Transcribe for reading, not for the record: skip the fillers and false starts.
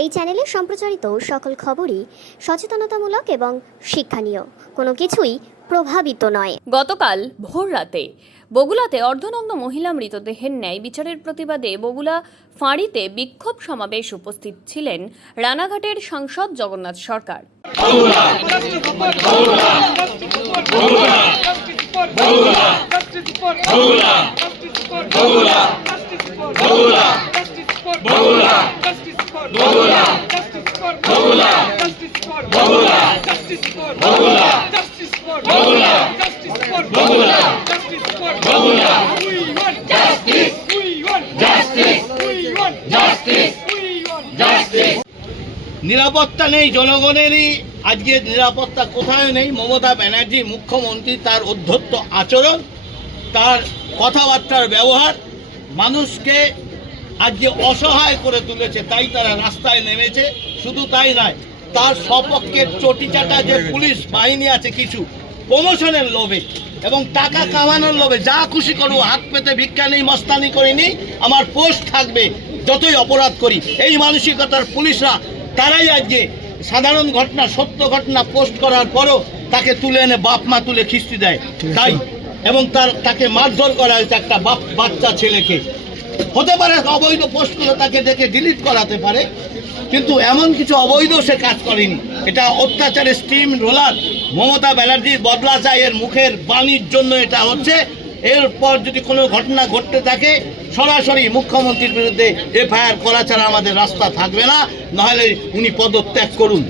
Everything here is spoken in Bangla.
এই চ্যানেলে সম্প্রচারিত সকল খবরই সচেতনতামূলক এবং শিক্ষণীয়, কোনো কিছুই প্রভাবিত নয়। গতকাল ভোর রাতে বগুলাতে অর্ধনগ্ন মহিলা মৃতদেহের ন্যায় বিচারের প্রতিবাদে বগুলা ফাঁড়িতে বিক্ষোভ সমাবেশ উপস্থিত ছিলেন রানাঘাটের সাংসদ জগন্নাথ সরকার। নিরাপত্তা নেই জনগণেরই, আজকে নিরাপত্তা কোথায় নেই। মমতা ব্যানার্জি মুখ্যমন্ত্রী, তার অধ্যত্ত আচরণ, তার কথাবার্তার ব্যবহার মানুষকে আজকে অসহায় করে তুলেছে, তাই তারা রাস্তায় নেমেছে। শুধু তাই নয়, তার সপক্ষের চটিচাটা যে পুলিশ বাহিনী আছে কিছু প্রমোশনের লোভে এবং টাকা কামানোর লোভে যা খুশি করবো, হাত পেতে ভিক্ষা নেই, মস্তানি করিনি, আমার পোস্ট থাকবে যতই অপরাধ করি, এই মানসিকতার পুলিশরা তারাই আজকে সাধারণ ঘটনা, সত্য ঘটনা পোস্ট করার পরও তাকে তুলে এনে বাপ মা তুলে খিস্তি দেয়। তাই এবং তাকে মারধর করা হয়েছে একটা বাচ্চা ছেলেকে। হতে পারে অবৈধ পোস্ট করে তাকে দেখে ডিলিট করাতে পারে, কিন্তু এমন কিছু অবৈধ সে কাজ করেনি। এটা অত্যাচারের স্টিম রোলার। মমতা ব্যানার্জির বদলা চায়, এর মুখের বাণীর জন্য এটা হচ্ছে। এরপর যদি কোনো ঘটনা ঘটতে থাকে সরাসরি মুখ্যমন্ত্রীর বিরুদ্ধে এফআইআর করা ছাড়া আমাদের রাস্তা থাকবে না, নাহলে উনি পদত্যাগ করুন।